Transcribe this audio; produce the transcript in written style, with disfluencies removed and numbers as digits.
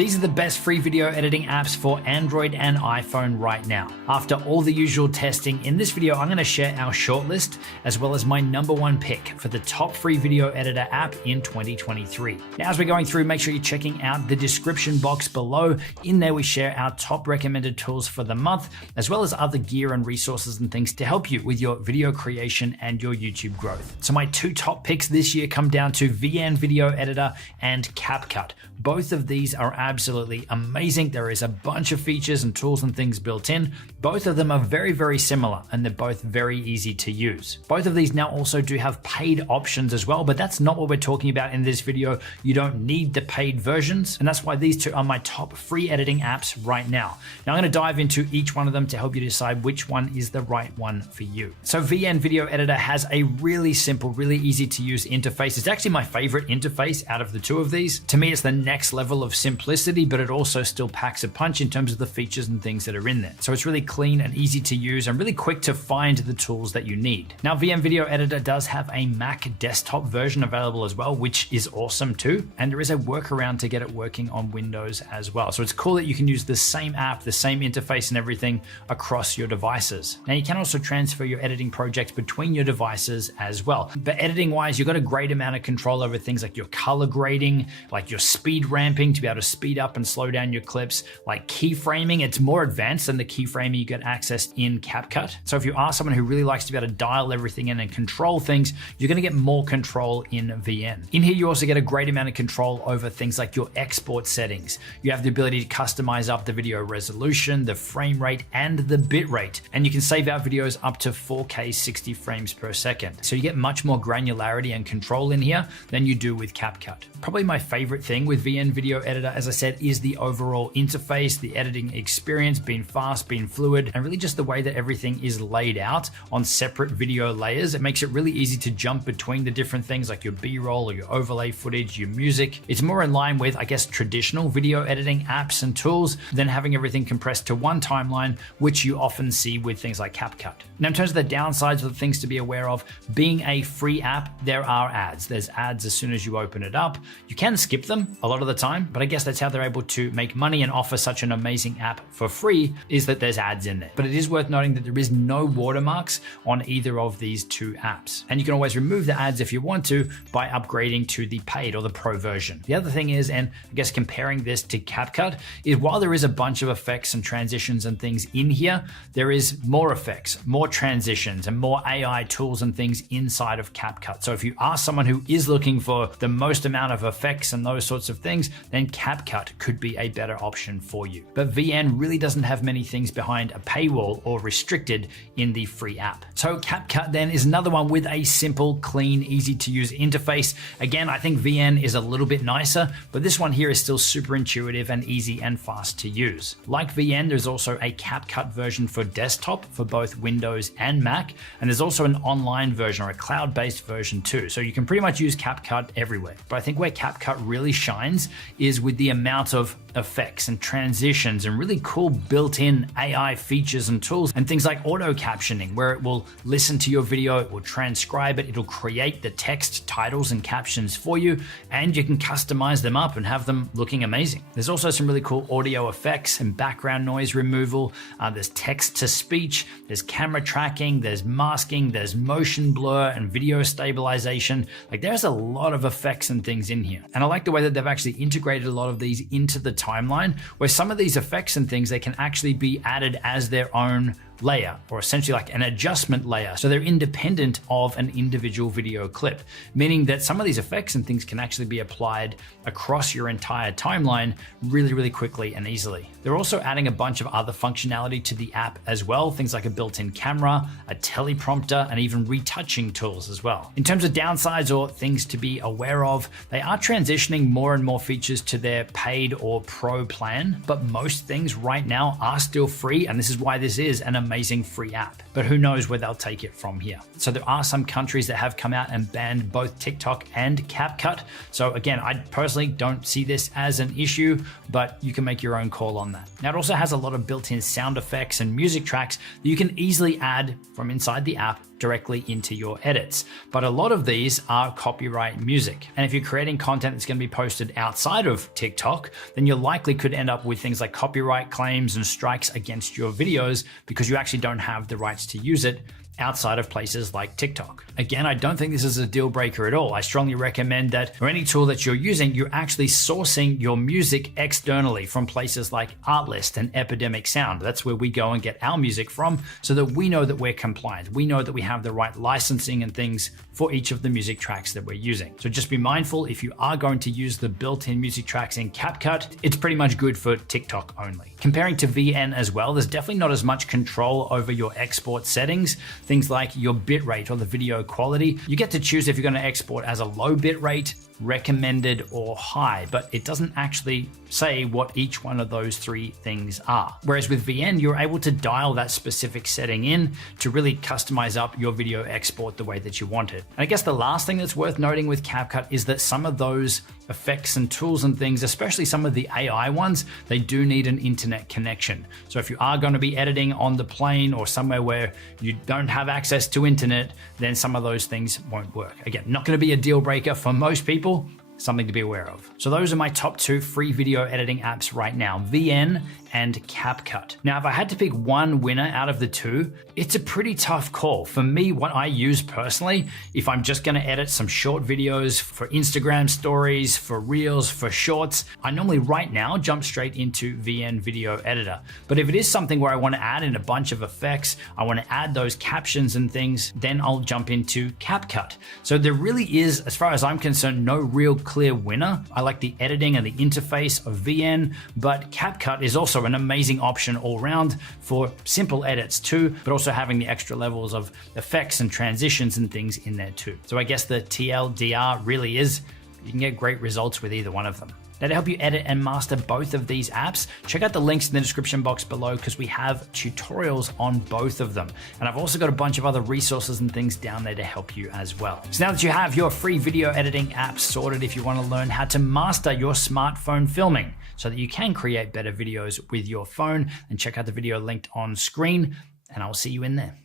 These are the best free video editing apps for Android and iPhone right now. After all the usual testing, in this video, I'm going to share our shortlist as well as my #1 pick for the top free video editor app in 2023. Now, as we're going through, make sure you're checking out the description box below. In there, we share our top recommended tools for the month, as well as other gear and resources and things to help you with your video creation and your YouTube growth. So my two top picks this year come down to VN Video Editor and CapCut. Both of these are absolutely amazing. There is a bunch of features and tools and things built in. Both of them are very, very similar, and they're both very easy to use. Both of these now also do have paid options as well, but that's not what we're talking about in this video. You don't need the paid versions, and that's why these two are my top free editing apps right now. Now I'm going to dive into each one of them to help you decide which one is the right one for you. So VN Video Editor has a really simple, really easy to use interface. It's actually my favorite interface out of the two of these. To me, it's the next level of simplicity, but it also still packs a punch in terms of the features and things that are in there. So it's really clean and easy to use and really quick to find the tools that you need. Now, VN Video Editor does have a Mac desktop version available as well, which is awesome too. And there is a workaround to get it working on Windows as well. So it's cool that you can use the same app, the same interface and everything across your devices. Now, you can also transfer your editing projects between your devices as well. But editing wise, you've got a great amount of control over things like your color grading, like your speed ramping to be able to speed up and slow down your clips, like keyframing. It's more advanced than the keyframing you get access in CapCut. So if you are someone who really likes to be able to dial everything in and control things, you're going to get more control in VN. In here, you also get a great amount of control over things like your export settings. You have the ability to customize up the video resolution, the frame rate, and the bit rate. And you can save out videos up to 4K 60 frames per second. So you get much more granularity and control in here than you do with CapCut. Probably my favorite thing with VN Video Editor, as I said, is the overall interface, the editing experience being fast, being fluid, and really just the way that everything is laid out on separate video layers. It makes it really easy to jump between the different things like your B-roll or your overlay footage, your music. It's more in line with, I guess, traditional video editing apps and tools than having everything compressed to one timeline, which you often see with things like CapCut. Now, in terms of the downsides of the things to be aware of, being a free app, there are ads. There's ads as soon as you open it up. You can skip them a lot of the time, but I guess that's how they're able to make money and offer such an amazing app for free, is that there's ads in there. But it is worth noting that there is no watermarks on either of these two apps. And you can always remove the ads if you want to by upgrading to the paid or the pro version. The other thing is, and I guess comparing this to CapCut, is while there is a bunch of effects and transitions and things in here, there is more effects, more transitions, and more AI tools and things inside of CapCut. So if you are someone who is looking for the most amount of effects and those sorts of things, then CapCut could be a better option for you. But VN really doesn't have many things behind a paywall or restricted in the free app. So CapCut then is another one with a simple, clean, easy to use interface. Again, I think VN is a little bit nicer, but this one here is still super intuitive and easy and fast to use. Like VN, there's also a CapCut version for desktop for both Windows and Mac, and there's also an online version or a cloud-based version too. So you can pretty much use CapCut everywhere. But I think where CapCut really shines is with the amount of effects and transitions and really cool built-in AI features and tools and things like auto captioning, where it will listen to your video, it will transcribe it, it'll create the text, titles, and captions for you, and you can customize them up and have them looking amazing. There's also some really cool audio effects and background noise removal. There's text to speech, there's camera tracking, there's masking, there's motion blur and video stabilization. Like, there's a lot of effects and things in here. And I like the way that they've actually integrated a lot of these into the timeline, where some of these effects and things, they can actually be added as their own layer, or essentially like an adjustment layer. So they're independent of an individual video clip, meaning that some of these effects and things can actually be applied across your entire timeline really, really quickly and easily. They're also adding a bunch of other functionality to the app as well, things like a built-in camera, a teleprompter, and even retouching tools as well. In terms of downsides or things to be aware of, they are transitioning more and more features to their paid or pro plan, but most things right now are still free, and this is why this is an amazing free app. But who knows where they'll take it from here. So there are some countries that have come out and banned both TikTok and CapCut. So again, I personally don't see this as an issue, but you can make your own call on that. Now, it also has a lot of built-in sound effects and music tracks that you can easily add from inside the app directly into your edits. But a lot of these are copyright music. And if you're creating content that's going to be posted outside of TikTok, then you likely could end up with things like copyright claims and strikes against your videos because you actually don't have the rights to use it outside of places like TikTok. Again, I don't think this is a deal breaker at all. I strongly recommend that for any tool that you're using, you're actually sourcing your music externally from places like Artlist and Epidemic Sound. That's where we go and get our music from so that we know that we're compliant. We know that we have the right licensing and things for each of the music tracks that we're using. So just be mindful if you are going to use the built-in music tracks in CapCut, it's pretty much good for TikTok only. Comparing to VN as well, there's definitely not as much control over your export settings. Things like your bitrate or the video quality. You get to choose if you're going to export as a low bitrate, recommended, or high, but it doesn't actually say what each one of those three things are. Whereas with VN, you're able to dial that specific setting in to really customize up your video export the way that you want it. And I guess the last thing that's worth noting with CapCut is that some of those effects and tools and things, especially some of the AI ones, they do need an internet connection. So if you are going to be editing on the plane or somewhere where you don't have access to internet, then some of those things won't work. Again, not going to be a deal breaker for most people, something to be aware of. So those are my top 2 free video editing apps right now, VN and CapCut. Now, if I had to pick one winner out of the two, it's a pretty tough call. For me, what I use personally, if I'm just gonna edit some short videos for Instagram stories, for Reels, for Shorts, I normally right now jump straight into VN Video Editor. But if it is something where I wanna add in a bunch of effects, I wanna add those captions and things, then I'll jump into CapCut. So there really is, as far as I'm concerned, no real clear winner. I like the editing and the interface of VN, but CapCut is also an amazing option all around for simple edits too, but also having the extra levels of effects and transitions and things in there too. So I guess the TLDR really is, you can get great results with either one of them. Now, to help you edit and master both of these apps, check out the links in the description box below because we have tutorials on both of them. And I've also got a bunch of other resources and things down there to help you as well. So now that you have your free video editing apps sorted, if you want to learn how to master your smartphone filming so that you can create better videos with your phone, then check out the video linked on screen, and I'll see you in there.